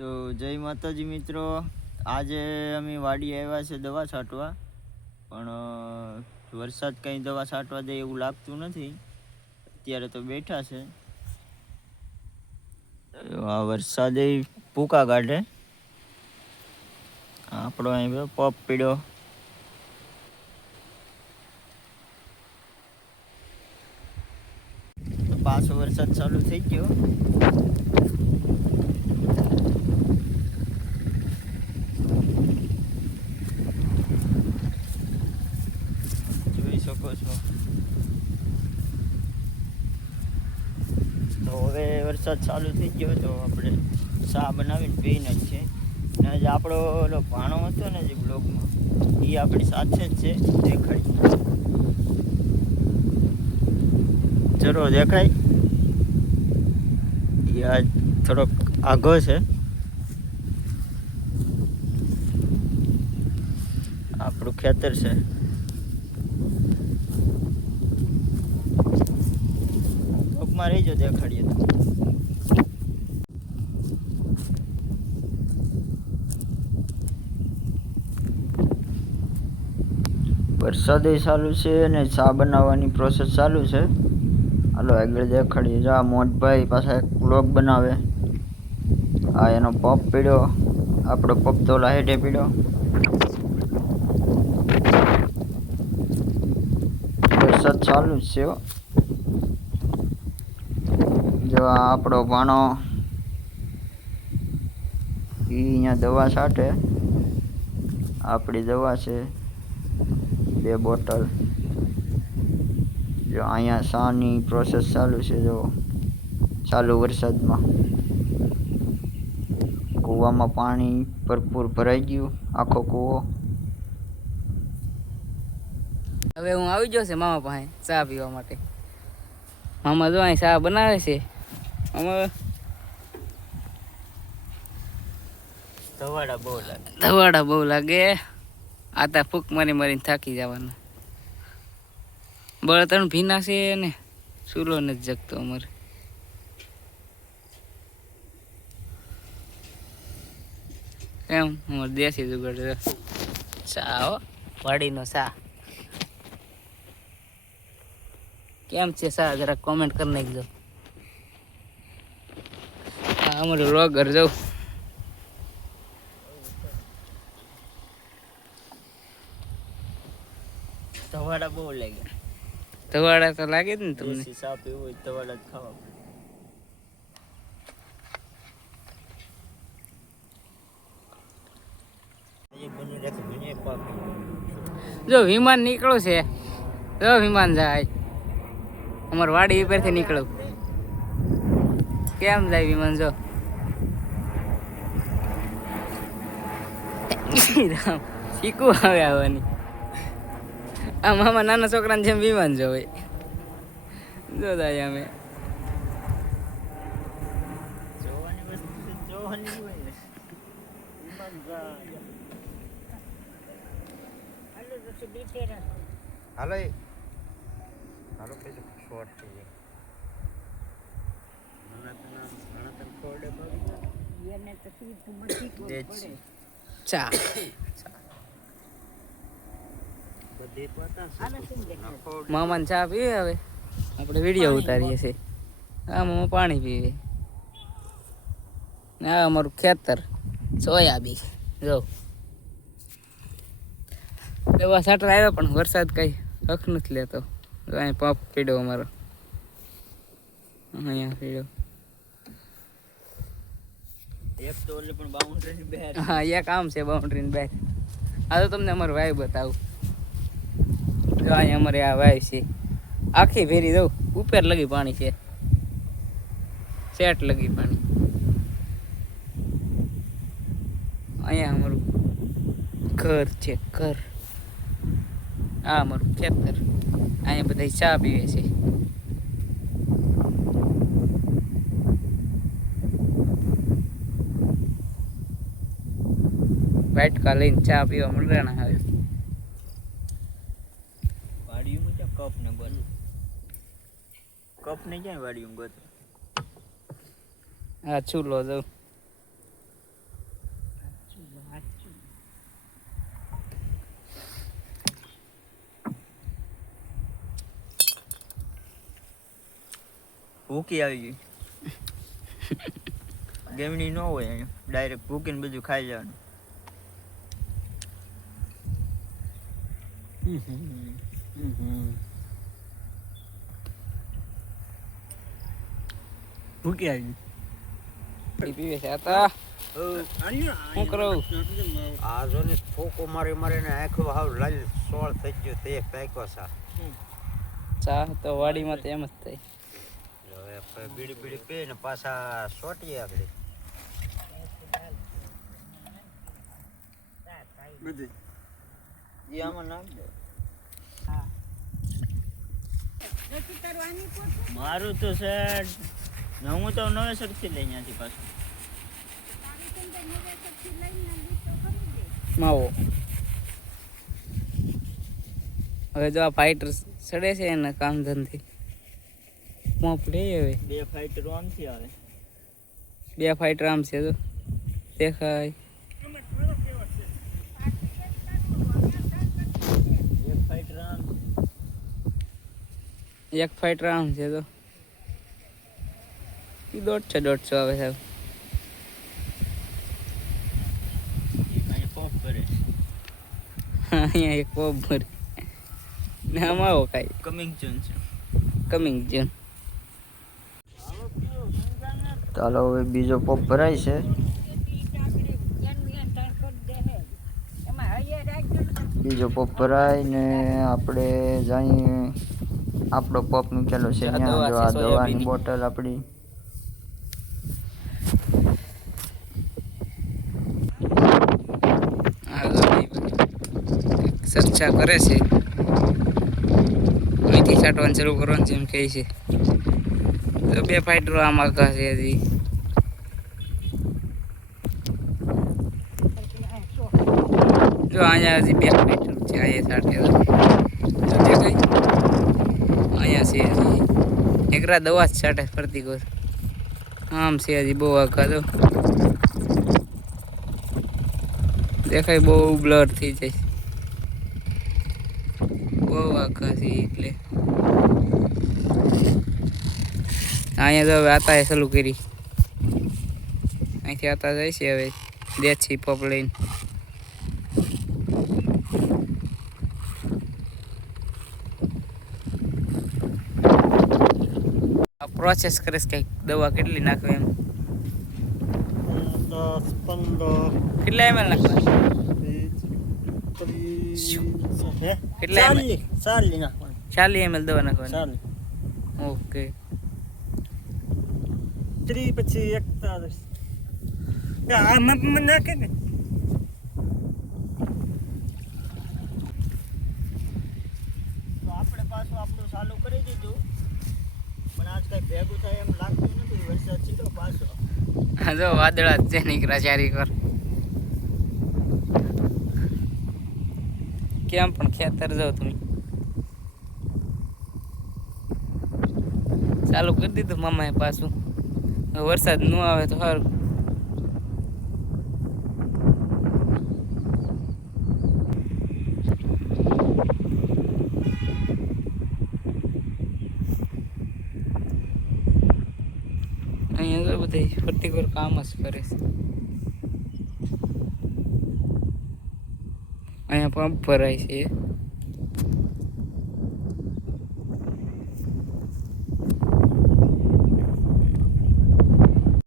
તો જય માતાજી મિત્રો, આજે અમે વાડી આવ્યા છે દવા છાંટવા, પણ વરસાદ કંઈ દવા છાંટવા દે એવું લાગતું નથી. અત્યારે તો બેઠા છે. આ વરસાદે ભૂકા કાઢે. આપણો અહીં પપ પીડ્યો. પાછો વરસાદ ચાલુ થઈ ગયો. જોઈ શકો છો. તો હવે વરસાદ ચાલુ થઈ ગયો તો આપણે ચા બનાવીને પીને જ છે. ને જે આપણો ઓલો ભાણો હતો ને જે બ્લોગમાં, એ આપણી સાથે જ છે. દેખાય ચલો દેખાય. એ આજ થોડોક આઘો છે. આપણું ખેતર છે. ટોકમાં રહીજો, દેખાડીએ તો. વરસાદે ચાલુ છે અને ચા બનાવવાની પ્રોસેસ ચાલુ છે. હાલો આગળ દેખાડીએ. જા મોટભાઈ પાછા એક વ્લોગ બનાવે. આ એનો પપ પીડ્યો, આપણો પપ તો લાહેટે પીડ્યો. વરસાદ ચાલુ જ છે. જો આપણો ભાણો અહીંયા દવા છાંટે. આપણી દવા છે 2 બોટલ. જો અહીંયા સાની પ્રોસેસ ચાલુ છે. જો ચાલુ વરસાદમાં કૂવામાં પાણી ભરપૂર ભરાઈ ગયું, આખો કૂવો. હવે હું આવી ગયો છે મામા પાસે ચા પીવા માટે. મામા જો અહીં ચા બનાવે છે. અમે ધવાડા બહુ લાગે. આતા ફૂક મારી મારીને થાકી જવાનું. બળતણ ભીના છે ને ચૂલો નથી જગતો અમારે. એમ અમારે દેશી જુગાડ ચા હો, વાડીનો ચા. કેમ છે ચા જરા કોમેન્ટ કરી નાખજો. હા અમારું વ્લોગર જાઉં. ધવાડા બહુ લાગે. ધવાડા તો લાગે જ ને તમને. દેશી ચા પીવું હોય ધવાડા જ ખાવા. જો વિમાન નીકળ્યું છે. જો વિમાન જાય. અમાર વાડી ઉપરથી નીકળ્યું. કેમ જાય વિમાન? જો શીખવું આવે આવવાની. આ મામા નાના છોકરાને જેમ વિમાન જોવે. જો દાય અમે જોવાની વસ્તુ જોવાની હોય ને. વિમાન જાય. હાલો હાલો પછી શોર્ટ થઈ જાય. ચા મામાને ચા પીવે. હવે આપણે વિડીયો ઉતારીએ છીએ. આ મામા પાણી પીવે. આ અમારું ખેતર સોયાબી. જો દવા છાંટવા આવ્યા પણ વરસાદ કઈ હક નથી લેતો. અહીં પંપ પીડ્યો અમારો. અહીંયા પીડ્યો. એક તો ઓલે પણ બાઉન્ડ્રીની બહાર. હા એક આમ છે બાઉન્ડ્રીની બહાર. આ તો તમને અમારું વાય બતાવું. જો અહીંયા અમારે આ વાય છે આખી ભેરી. દઉં ઉપર લગી પાણી છે. સેટ લગી પાણી. અહીંયા અમારું ઘર છે. ઘર આ અમારું ખેતર. અહીંયા બધા ચા પીવે છે. વાટકા લઈને ચા પીવા મળવાના હવે. વાડીમાં ક્યાં કપ ને બોલું? કપ ને ક્યાં વાડીમાં ગોતો? આ ચૂલો જો ભૂકી આવી ગઈ. ગેમની ન હોય અહીંયા, ડાયરેક્ટ ભૂકીને બધું ખાઈ જવાનું. ભૂકી આવી પીવે છે આ તા શું કરું આ જો ને ફોકો મારી મારીને આંખો હાવ લાલ સોળ થઈ ગયો તે પેકો સા ચા તો વાડીમાં તો એમ જ થાય. હવે બીડી બીડી પી ને પાછા સોટીએ આપણે બધી એ આમાં નાખ દે. મારું તો સેટ હું તો નવેસરથી લઈ ત્યાંથી પાછું માવો. હવે જો આ ફાઈટર સડે છે એના કામ ધંધી મોપડે હવે 2 ફાઈટરો આમથી આવે. 2 ફાઈટર આમ છે તો દેખાય. 1 ફાઈટર આમ, 1 ફાઈટર આમ છે તો 150 આવે સાહેબ. અહીં પોપ કરે. અહીંયા એક પોપ ભરે ને આમ આવો કાંઈ કમિંગ ચૂન છે. કમિંગ જન. ચાલો હવે બીજો પોપ ભરાય છે. બીજો પોપ ભરાય ને આપણે જઈએ. આપણો પોપ મૂકેલો છે આ ત્યાં. દવા જો છે આ દવાની સોયાબીનની. બોટલ આપણી. ચર્ચા કરે છે અહીંથી છાંટવાનું શરૂ કરવાનું છે એમ કહે છે. તો 2 ફાઈટરો આમ આખા છે હજી. જો અહીંયા હજી 2 ફાઈટર છે અહીંયા છાંટે તો દેખાય. અહીંયા છે હજી એકરા દવા જ છાંટે ફરતી કોર. આમ છે હજી બહુ આખા તો દેખાય બહુ બ્લર થઈ જાય. બહુ આખા છે એટલે અહીંયા તો હવે આતા ચાલુ કરી. અહીંથી આતા જાય છે હવે દેશી પોપ લઈને. પ્રોસેસ કરે છે કંઈક દવા કેટલી નાખવી એમ. 10 15 કેટલા ml નાખવા? 30 હે કેટલા ml? ચાલી નાખવાનું 40 ml દવા નાખવાની. ચાલી ઓકે. 30 પછી 41 આ મને નાખે ને તો આપણે પાછું આપણું ચાલુ કરી દીધું પણ આજ કઈ ભેગું થાય એમ લાગતું નથી. વરસાદ સીધો પાછો. હા જો વાદળા જ છે નીકળ્યા ચારી કર. કેમ પણ ખેતર જાવ તમે ચાલુ કરી દીધું મામાએ પાછું. હવે વરસાદ ન આવે તો સારું. અહીંયા તો બધી ફરતી કોર કામ જ કરે છે. અહીંયા પંપ ભરાય છે.